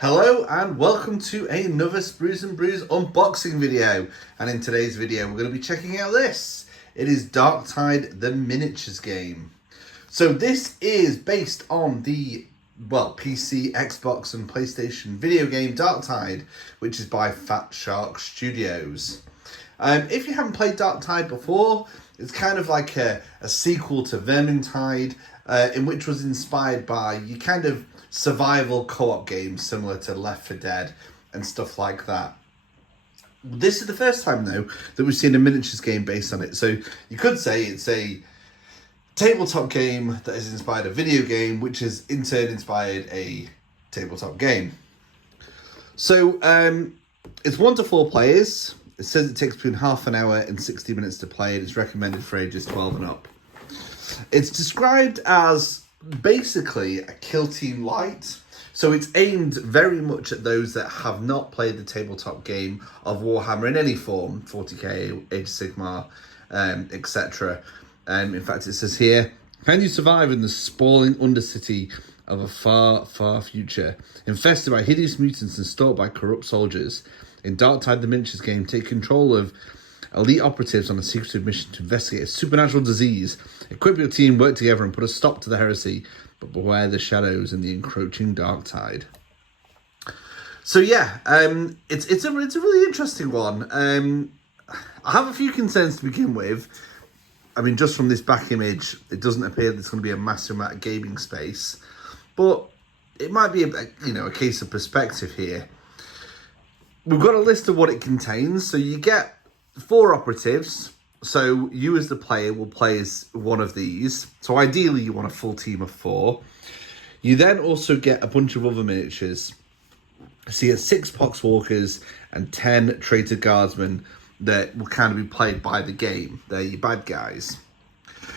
Hello and welcome to another Sprues and Brews unboxing video. And in today's video we're going to be checking out this. It is Darktide, the miniatures game. So this is based on the, PC, Xbox and PlayStation video game Darktide, which is by Fat Shark Studios. If you haven't played Darktide before, it's kind of like a sequel to Vermintide, in which was inspired by your kind of survival co-op games similar to Left 4 Dead and stuff like that. This is the first time, though, that we've seen a miniatures game based on it. So you could say it's a tabletop game that has inspired a video game, which has in turn inspired a tabletop game. So it's 1 to 4 players. It says it takes between half an hour and 60 minutes to play, and it's recommended for ages 12 and up. It's described as basically a kill team light, so it's aimed very much at those that have not played the tabletop game of Warhammer in any form, 40k, Age of Sigmar, etc. In fact, it says here, can you survive in the sprawling undercity of a far, far future, infested by hideous mutants and stalked by corrupt soldiers? In Darktide, the miniatures game, take control of elite operatives on a secretive mission to investigate a supernatural disease. Equip your team, work together, and put a stop to the heresy, but beware the shadows and the encroaching dark tide. So yeah, it's a really interesting one. I have a few concerns to begin with. I mean, just from this back image, it doesn't appear there's going to be a massive amount of gaming space, but it might be a case of perspective here. We've got a list of what it contains, so you get 4 operatives, so you as the player will play as one of these. So ideally you want a full team of 4. You then also get a bunch of other miniatures. So you get 6 poxwalkers and 10 traitor guardsmen that will kind of be played by the game. They're your bad guys.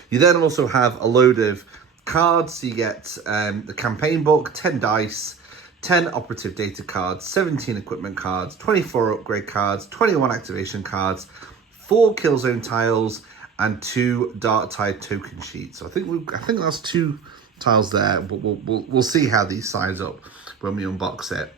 You then also have a load of cards. So you get the campaign book, 10 dice, 10 operative data cards, 17 equipment cards, 24 upgrade cards, 21 activation cards, 4 kill zone tiles, and 2 Darktide token sheets. So I think that's 2 tiles there, but we'll see how these size up when we unbox it.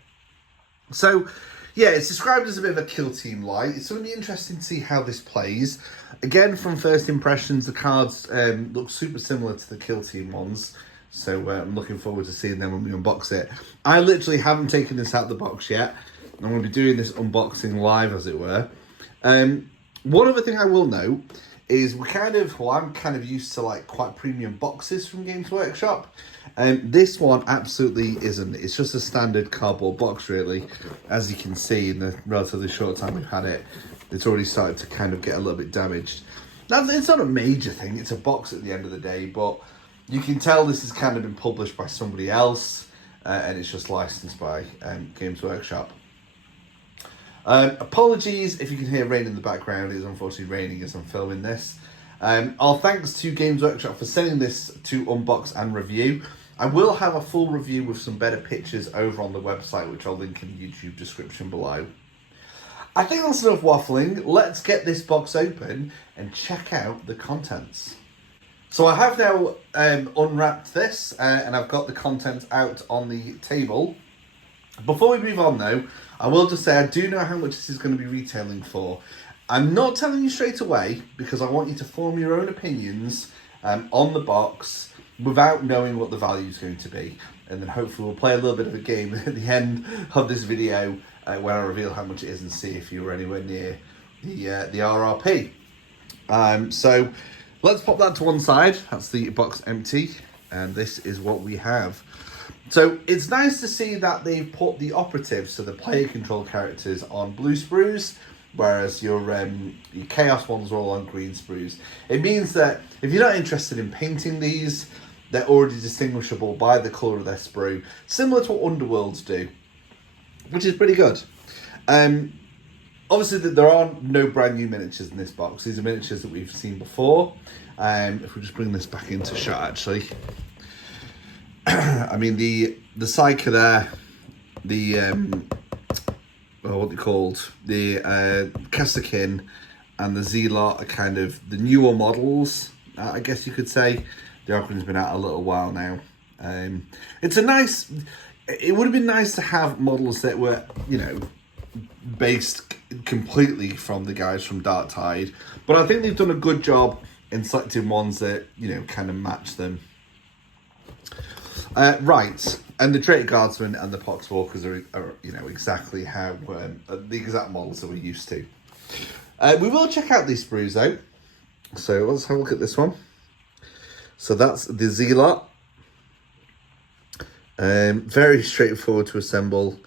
So yeah, it's described as a bit of a kill team light. It's going to be interesting to see how this plays. Again, from first impressions, the cards look super similar to the kill team ones. So I'm looking forward to seeing them when we unbox it. I literally haven't taken this out of the box yet. I'm going to be doing this unboxing live, as it were. One other thing I will note is I'm kind of used to like quite premium boxes from Games Workshop. This one absolutely isn't. It's just a standard cardboard box, really. As you can see, in the relatively short time we've had it, it's already started to kind of get a little bit damaged. Now, it's not a major thing. It's a box at the end of the day, but you can tell this has kind of been published by somebody else, and it's just licensed by Games Workshop. Apologies if you can hear rain in the background. It is unfortunately raining as I'm filming this. Our thanks to Games Workshop for sending this to unbox and review. I will have a full review with some better pictures over on the website, which I'll link in the YouTube description below. I think that's enough waffling. Let's get this box open and check out the contents. So I have now unwrapped this, and I've got the contents out on the table. Before we move on, though, I will just say I do know how much this is going to be retailing for. I'm not telling you straight away because I want you to form your own opinions on the box without knowing what the value is going to be. And then hopefully we'll play a little bit of a game at the end of this video where I reveal how much it is and see if you were anywhere near the RRP. So let's pop that to one side. That's the box empty, and this is what we have. So it's nice to see that they've put the operatives, so the player control characters, on blue sprues, whereas your chaos ones are all on green sprues. It means that if you're not interested in painting these, they're already distinguishable by the colour of their sprue, similar to what Underworlds do, which is pretty good. Obviously, there are no brand new miniatures in this box. These are miniatures that we've seen before. If we just bring this back into shot, actually. I mean, the Psyker there, what they're called, the Kassakin and the Zealot are kind of the newer models, I guess you could say. The Ocarina's been out a little while now. It's a nice... it would have been nice to have models that were, you know, based completely from the guys from Darktide, but I think they've done a good job in selecting ones that, you know, kind of match them. Right, and the Traitor Guardsmen and the Poxwalkers are you know, exactly how the exact models that we're used to. We will check out these sprues though. So let's have a look at this one. So that's the Zealot. Very straightforward to assemble.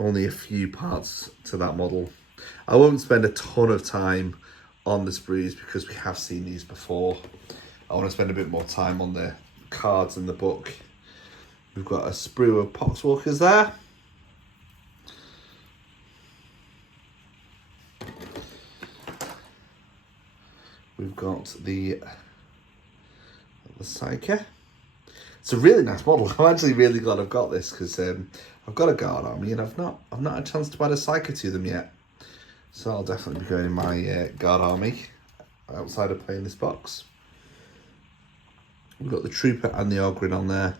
Only a few parts to that model. I won't spend a ton of time on the sprues because we have seen these before. I want to spend a bit more time on the cards in the book. We've got a sprue of Poxwalkers there. We've got the Psyker. It's a really nice model. I'm actually really glad I've got this because I've got a guard army and I've not had a chance to add a Psyker to them yet. So I'll definitely be going in my guard army outside of playing this box. We've got the Trooper and the Ogryn on there.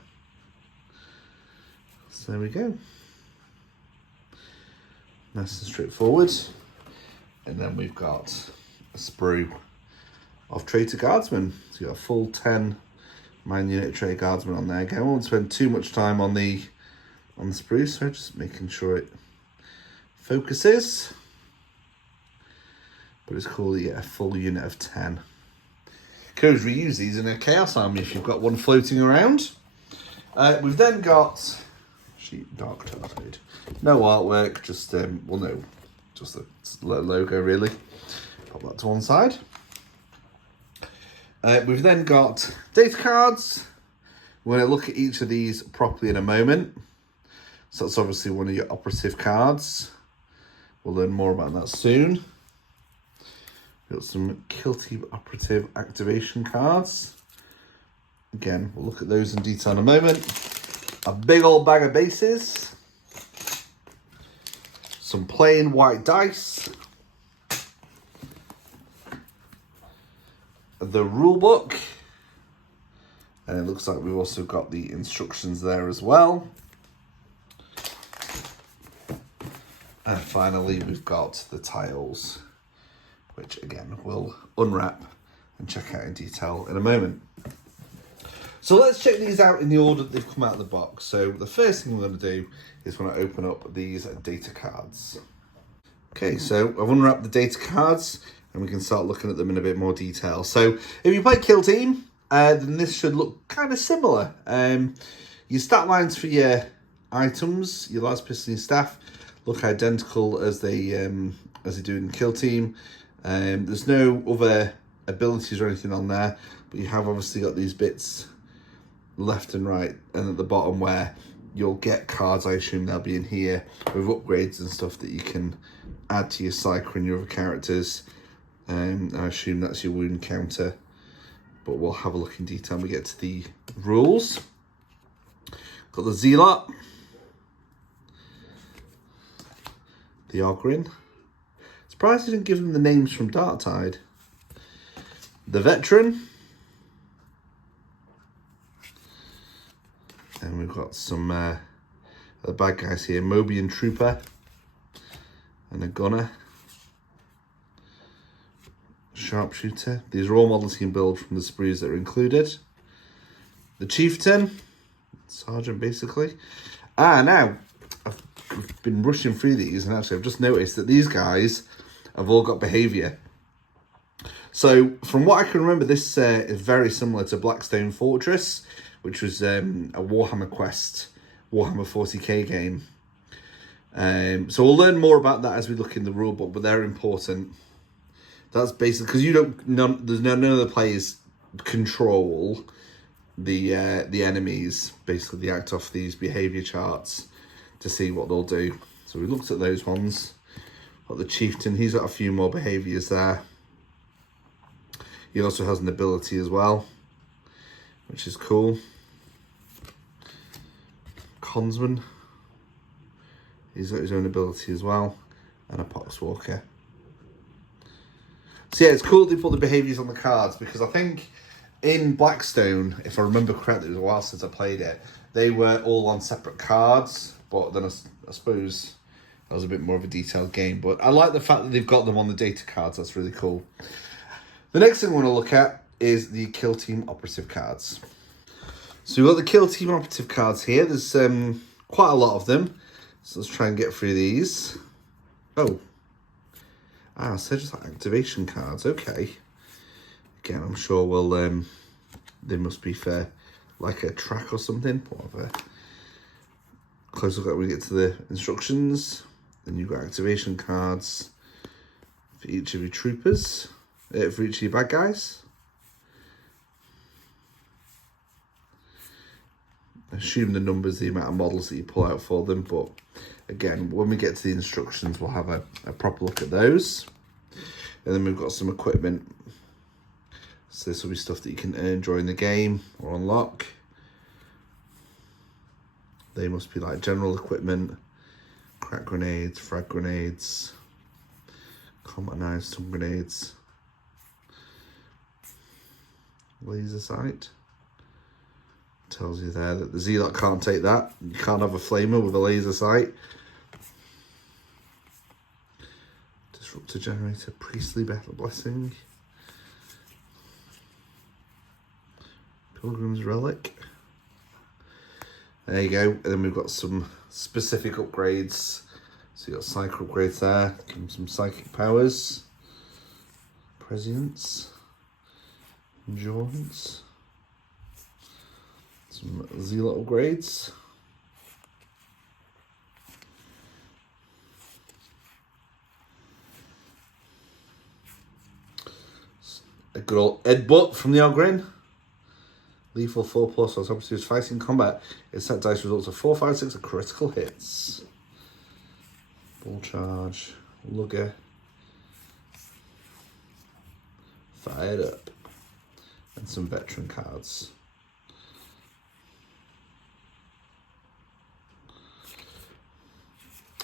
So there we go. Nice and straightforward. And then we've got a sprue of Traitor Guardsmen. So you've got a full 10 man unit Traitor Guardsmen on there. Again, I won't spend too much time on the sprue, so just making sure it focuses. But it's cool that you get a full unit of 10. You can always reuse these in a Chaos Army if you've got one floating around. We've then got Darktide. No artwork, just well, no, just the logo really. Pop that to one side. We've then got data cards. We're going to look at each of these properly in a moment. So that's obviously one of your operative cards. We'll learn more about that soon. We've got some Kill Team operative activation cards. Again, we'll look at those in detail in a moment. A big old bag of bases. Some plain white dice. The rulebook. And it looks like we've also got the instructions there as well. And finally, we've got the tiles, which again, we'll unwrap and check out in detail in a moment. So let's check these out in the order that they've come out of the box. So the first thing we're going to do is we're going to open up these data cards. Okay, so I've unwrapped the data cards and we can start looking at them in a bit more detail. So if you play Kill Team, then this should look kind of similar. Your stat lines for your items, your last pistol, your staff, look identical as they do in Kill Team. There's no other abilities or anything on there, but you have obviously got these bits left and right, and at the bottom where you'll get cards. I assume they'll be in here with upgrades and stuff that you can add to your Psyker and your other characters. I assume that's your wound counter, but we'll have a look in detail when we get to the rules. Got the Zealot, the Ogryn. Surprised I didn't give them the names from Darktide. The Veteran. And we've got some the bad guys here. Mobian Trooper. And a Gunner. Sharpshooter. These are all models you can build from the sprues that are included. The Chieftain. Sergeant, basically. Now, I've been rushing through these, and actually I've just noticed that these guys have all got behaviour. So, from what I can remember, this is very similar to Blackstone Fortress, which was a Warhammer Quest, Warhammer 40k game. So we'll learn more about that as we look in the rulebook, but they're important. That's basically because there's none of the players control the enemies. Basically, they act off these behaviour charts to see what they'll do. So we looked at those ones. Got the Chieftain. He's got a few more behaviours there. He also has an ability as well, which is cool. Consman. He's got his own ability as well. And a Poxwalker. So yeah, it's cool they put the behaviours on the cards, because I think in Blackstone, if I remember correctly, it was a while since I played it, they were all on separate cards, but then I suppose that was a bit more of a detailed game. But I like the fact that they've got them on the data cards. That's really cool. The next thing I want to look at is the Kill Team Operative cards. So we've got the Kill Team Operative cards here. There's quite a lot of them. So let's try and get through these. Oh. So just like activation cards. Okay. Again, I'm sure we'll... they must be for like a track or something. Whatever. Close look at when we get to the instructions. Then you've got activation cards for each of your troopers. For each of your bad guys. Assume the numbers, the amount of models that you pull out for them, but again, when we get to the instructions, we'll have a proper look at those. And then we've got some equipment. So this will be stuff that you can earn during the game or unlock. They must be like general equipment, crack grenades, frag grenades, combat knives, stun grenades, laser sight. Tells you there that the Zealot can't take that. You can't have a flamer with a laser sight. Disruptor generator, priestly battle blessing. Pilgrim's relic. There you go. And then we've got some specific upgrades. So you've got cycle upgrades there. Give them some psychic powers. Prescience. Endurance. Some Zealot upgrades. A good old headbutt from the Ogren. Lethal 4+, so obviously it's fighting combat. Its set dice results of 4, 5, 6 are critical hits. Ball charge, lugger. Fired up. And some veteran cards.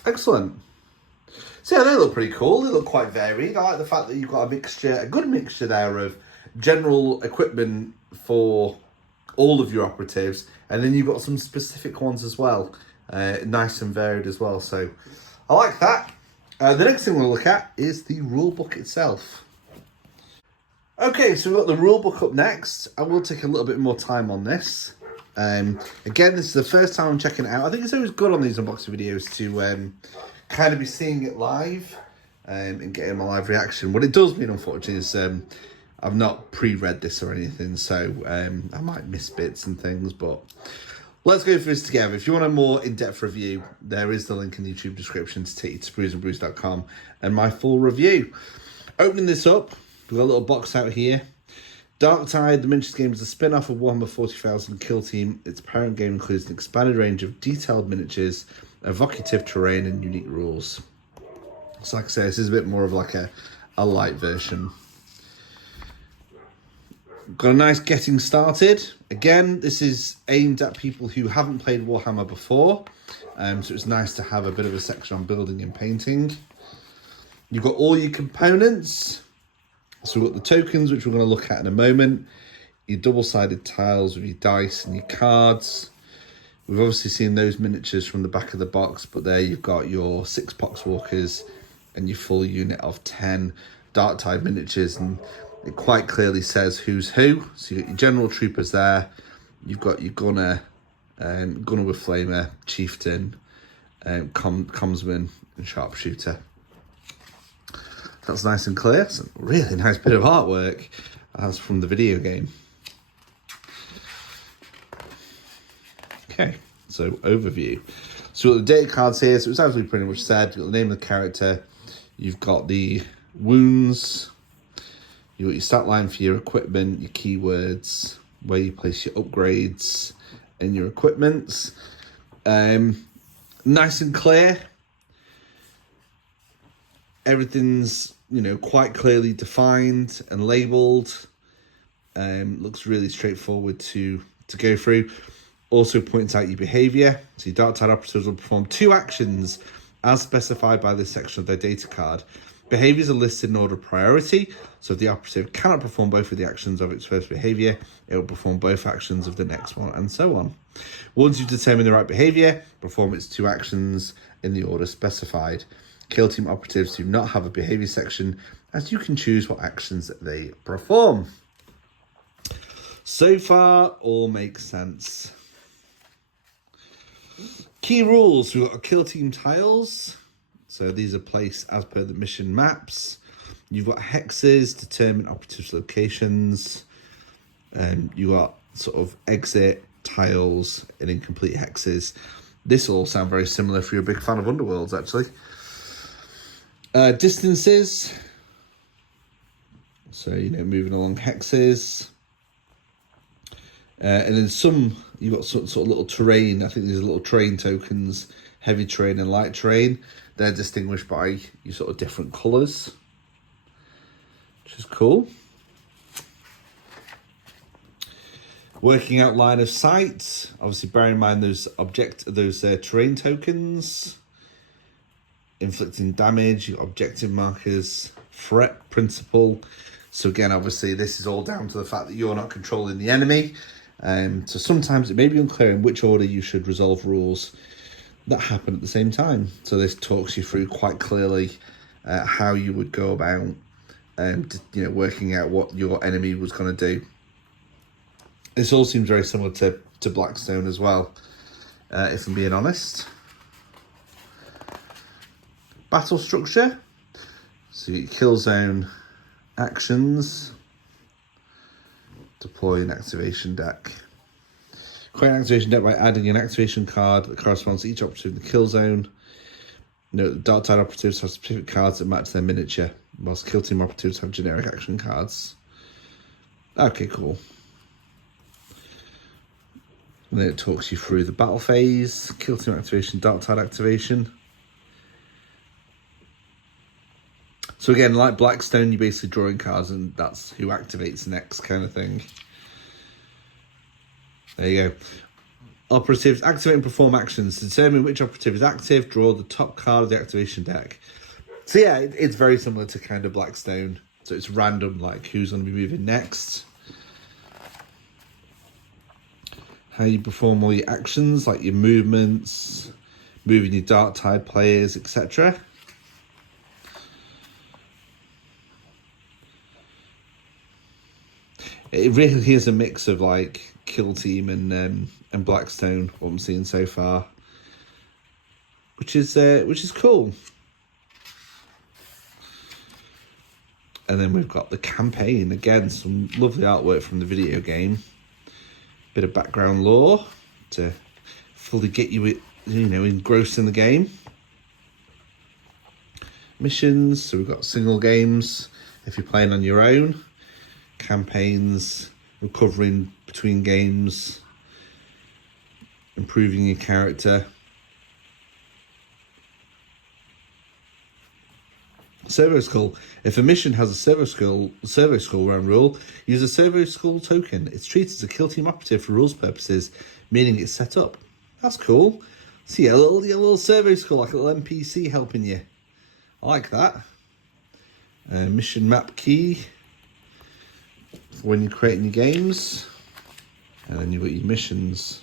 Excellent. So yeah, they look pretty cool. They look quite varied. I like the fact that you've got a good mixture there of general equipment for all of your operatives, and then you've got some specific ones as well. Nice and varied as well. So I like that. The next thing we'll look at is the rulebook itself. Okay, so we've got the rulebook up next. I will take a little bit more time on this. Again, this is the first time I'm checking it out. I think it's always good on these unboxing videos to kind of be seeing it live and getting my live reaction. What it does mean, unfortunately, is I've not pre-read this or anything, so I might miss bits and things, but let's go through this together. If you want a more in-depth review, there is the link in the YouTube description to take you to bruiseandbruise.com and my full review. Opening this up, we've got a little box out here. Darktide, the miniatures game, is a spin-off of Warhammer 40,000 Kill Team. Its parent game includes an expanded range of detailed miniatures, evocative terrain, and unique rules. So like I say, this is a bit more of like a light version. Got a nice getting started. Again, this is aimed at people who haven't played Warhammer before. So it's nice to have a bit of a section on building and painting. You've got all your components. So we've got the tokens, which we're going to look at in a moment. Your double-sided tiles with your dice and your cards. We've obviously seen those miniatures from the back of the box, but there you've got your 6 poxwalkers and your full unit of 10 Darktide miniatures, and it quite clearly says who's who. So you've got your general troopers there. You've got your gunner, gunner with flamer, chieftain, comsman, and sharpshooter. That's nice and clear. It's a really nice bit of artwork as from the video game. Okay, so overview. So we've got the data cards here. So it's absolutely pretty much said. You've got the name of the character. You've got the wounds. You've got your stat line for your equipment, your keywords, where you place your upgrades and your equipments. Nice and clear. Everything's, quite clearly defined and labelled. Looks really straightforward to go through. Also points out your behaviour. So your Darktide operatives will perform 2 actions as specified by this section of their data card. Behaviours are listed in order of priority, so if the operative cannot perform both of the actions of its first behaviour, it will perform both actions of the next one, and so on. Once you've determined the right behaviour, perform its 2 actions in the order specified. Kill team operatives do not have a behaviour section, as you can choose what actions they perform. So far, all makes sense. Key rules, we've got kill team tiles. So these are placed as per the mission maps. You've got hexes, determine operatives' locations. You've got sort of exit tiles and incomplete hexes. This all sound very similar if you're a big fan of Underworlds, actually. Distances. So, moving along hexes. And then some, you've got sort of little terrain. I think these are little terrain tokens, heavy terrain and light terrain. They're distinguished by your sort of different colours, which is cool. Working out line of sight. Obviously, bear in mind those terrain tokens. Inflicting damage, your objective markers, threat principle. So again, obviously, this is all down to the fact that you're not controlling the enemy. So sometimes it may be unclear in which order you should resolve rules that happen at the same time. So this talks you through quite clearly how you would go about working out what your enemy was going to do. This all seems very similar to Blackstone as well, if I'm being honest. Battle structure. So your kill zone actions. Deploy an activation deck. Create an activation deck by adding an activation card that corresponds to each operative in the kill zone. Note that Darktide operatives have specific cards that match their miniature, whilst kill team operatives have generic action cards. Okay, cool. And then it talks you through the battle phase, kill team activation, Darktide activation. So again, like Blackstone, you're basically drawing cards and that's who activates next kind of thing. There you go. Operatives activate and perform actions. To determine which operative is active, draw the top card of the activation deck. So yeah, it's very similar to kind of Blackstone. So it's random, like who's going to be moving next. How you perform all your actions, like your movements, moving your Darktide players, etc. It really is a mix of like Kill Team and Blackstone, what I'm seeing so far, which is cool. And then we've got the campaign again, some lovely artwork from the video game, bit of background lore to fully get you engrossed in the game. Missions, so we've got single games if you're playing on your own. Campaigns, recovering between games, improving your character. Servo skull. If a mission has a servo skull round rule, use a servo skull token. It's treated as a kill team operative for rules purposes, meaning it's set up. That's cool. See a little servo skull, like a little NPC helping you. I like that. Mission map key for when you're creating your games, and then you've got your missions.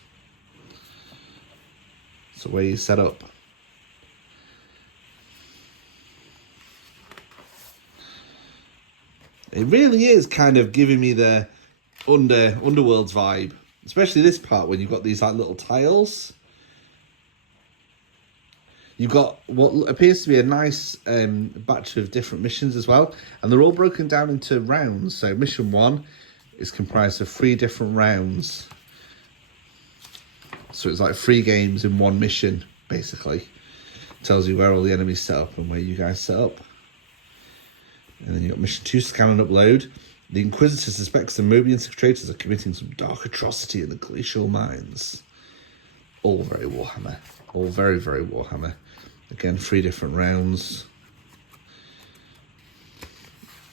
So where you set up. It really is kind of giving me the Underworlds vibe, especially this part when you've got these like little tiles. You've got what appears to be a nice batch of different missions as well, and they're all broken down into rounds. So mission 1 is comprised of 3 different rounds. So it's like 3 games in one mission, basically. Tells you where all the enemies set up and where you guys set up. And then you've got mission 2, scan and upload. The Inquisitor suspects the Mobian traitors are committing some dark atrocity in the glacial mines. All very Warhammer. All very, very Warhammer. Again, 3 different rounds.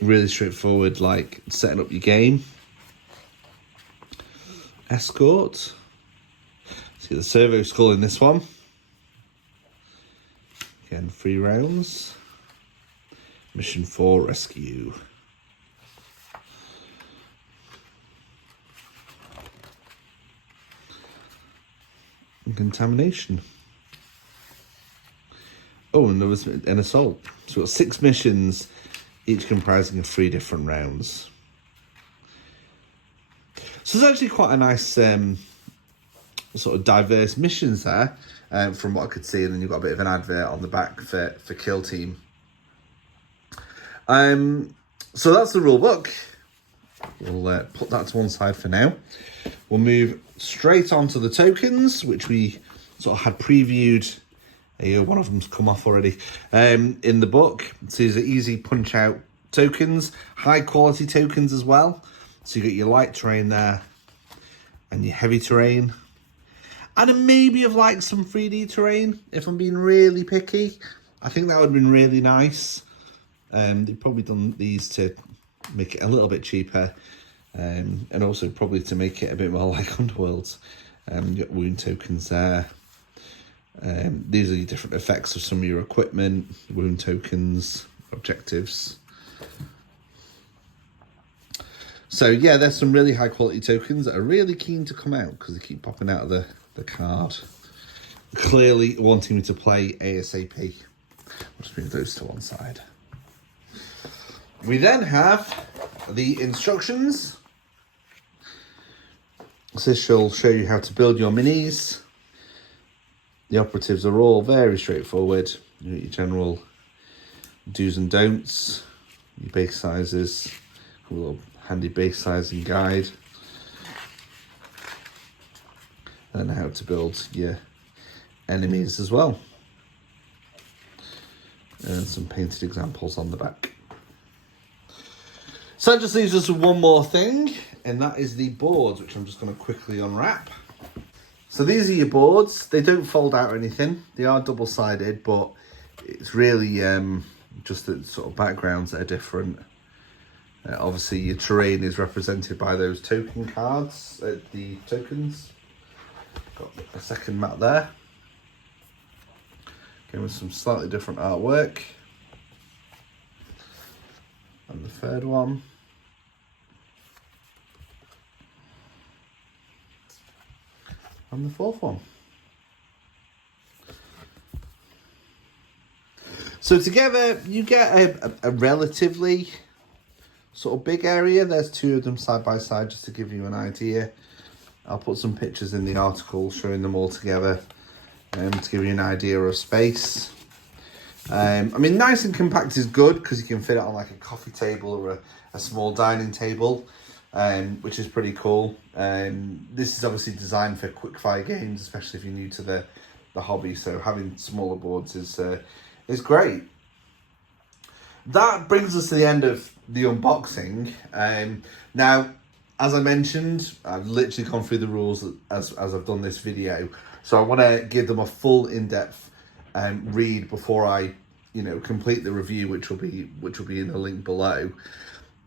Really straightforward, like setting up your game. Escort. See the servo skull in this one. Again, 3 rounds. Mission 4, Rescue. And Contamination. Oh, and there was an assault. So we've got 6 missions, each comprising of 3 different rounds. So it's actually quite a nice sort of diverse missions there, from what I could see. And then you've got a bit of an advert on the back for Kill Team. So that's the rule book. We'll put that to one side for now. We'll move straight on to the tokens, which we sort of had previewed. One of them's come off already in the book. So these are easy punch out tokens, high quality tokens as well. So you got your light terrain there and your heavy terrain. And then maybe of like some 3D terrain, if I'm being really picky. I think that would have been really nice. They've probably done these to make it a little bit cheaper, and also probably to make it a bit more like Underworlds. You got wound tokens there. These are your different effects of some of your equipment, wound tokens, objectives. So yeah, there's some really high quality tokens that are really keen to come out because they keep popping out of the card. Clearly wanting me to play ASAP. I'll just move those to one side. We then have the instructions. So this will show you how to build your minis. The operatives are all very straightforward. You know, your general do's and don'ts, your base sizes, a little handy base sizing guide, and how to build your enemies as well. And some painted examples on the back. So that just leaves us with one more thing, and that is the boards, which I'm just going to quickly unwrap. So these are your boards. They don't fold out or anything. They are double-sided, but it's really just the sort of backgrounds that are different. Obviously, your terrain is represented by those token cards, the tokens. Got a second map there. Again, with some slightly different artwork. And the third one. And the fourth one. So together you get a relatively sort of big area. There's 2 of them side by side just to give you an idea. I'll put some pictures in the article showing them all together to give you an idea of space. I mean, nice and compact is good because you can fit it on like a coffee table or a small dining table, which is pretty cool. This is obviously designed for quickfire games, especially if you're new to the hobby. So having smaller boards is great. That brings us to the end of the unboxing. Now, as I mentioned, I've literally gone through the rules as I've done this video. So I want to give them a full in-depth read before I, complete the review, which will be in the link below.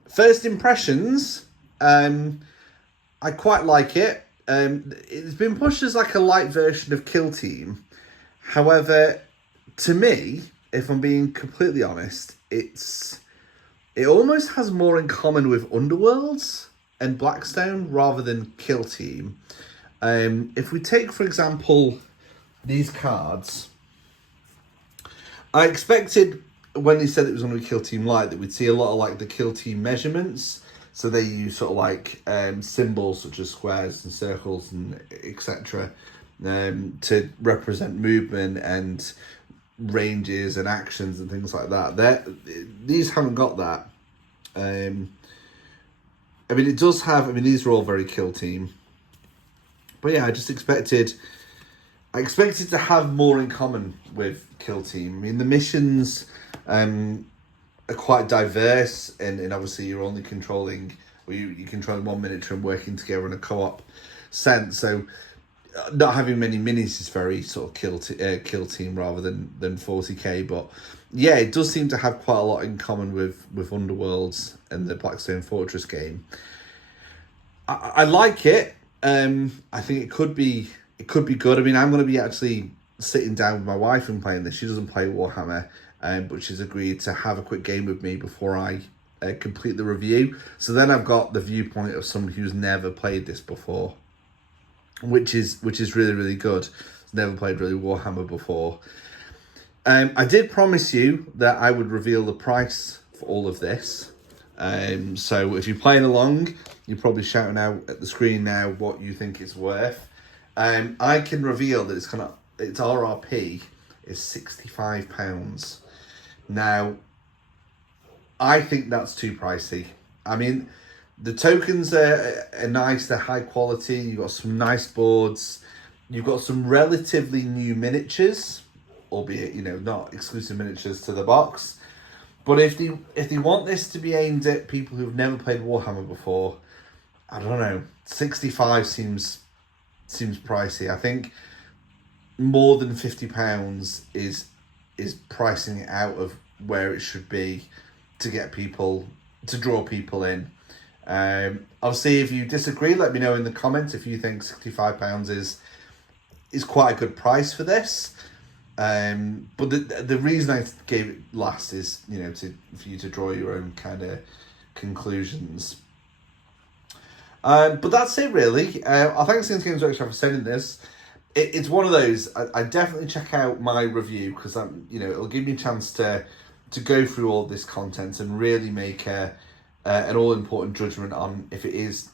First impressions, I quite like it. It's been pushed as like a light version of Kill Team. However, to me, if I'm being completely honest, it almost has more in common with Underworlds and Blackstone rather than Kill Team. If we take, for example, these cards, I expected when they said it was going to be Kill Team Light that we'd see a lot of like the Kill Team measurements. So they use sort of like symbols such as squares and circles and etc. To represent movement and ranges and actions and things like that. These haven't got that. I mean, it does have. I mean, these are all very Kill Team. But yeah, I expected to have more in common with Kill Team. I mean, the missions are quite diverse, and obviously you're only controlling, or you're controlling one miniature and working together in a co-op sense. So not having many minis is very sort of Kill Team rather than 40k. But yeah, it does seem to have quite a lot in common with Underworlds and the Blackstone Fortress game. I like it. I think it could be good. I mean, I'm going to be actually sitting down with my wife and playing this. She doesn't play Warhammer, but she's agreed to have a quick game with me before I complete the review. So then I've got the viewpoint of somebody who's never played this before, which is really, really good. Never played really Warhammer before. I did promise you that I would reveal the price for all of this. So if you're playing along, you're probably shouting out at the screen now what you think it's worth. I can reveal that its RRP is £65. Now, I think that's too pricey. I mean, the tokens are nice, they're high quality, you've got some nice boards, you've got some relatively new miniatures, albeit, not exclusive miniatures to the box. But if they want this to be aimed at people who've never played Warhammer before, I don't know, 65 seems pricey. I think more than £50 is pricing it out of where it should be to get people, to draw people in. Obviously, if you disagree, let me know in the comments if you think £65 is quite a good price for this. But the reason I gave it last is, for you to draw your own kind of conclusions. But that's it, really. I thank Games Workshop for sending this. It's one of those. I definitely check out my review because it'll give me a chance to go through all this content and really make an all important judgment on if it is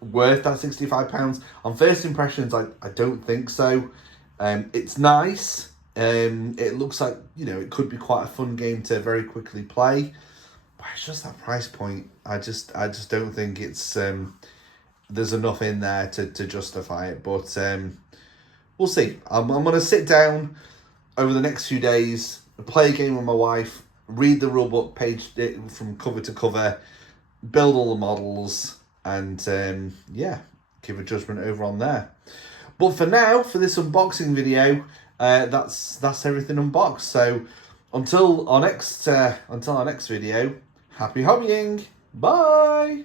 worth that £65. On first impressions, I don't think so. It's nice. It looks like it could be quite a fun game to very quickly play, but it's just that price point. I just don't think it's there's enough in there to justify it. But we'll see. I'm gonna sit down over the next few days, play a game with my wife, read the rulebook page from cover to cover, build all the models, and give a judgment over on there. But for now, for this unboxing video, that's everything unboxed. So until our next video, happy hobbying. Bye.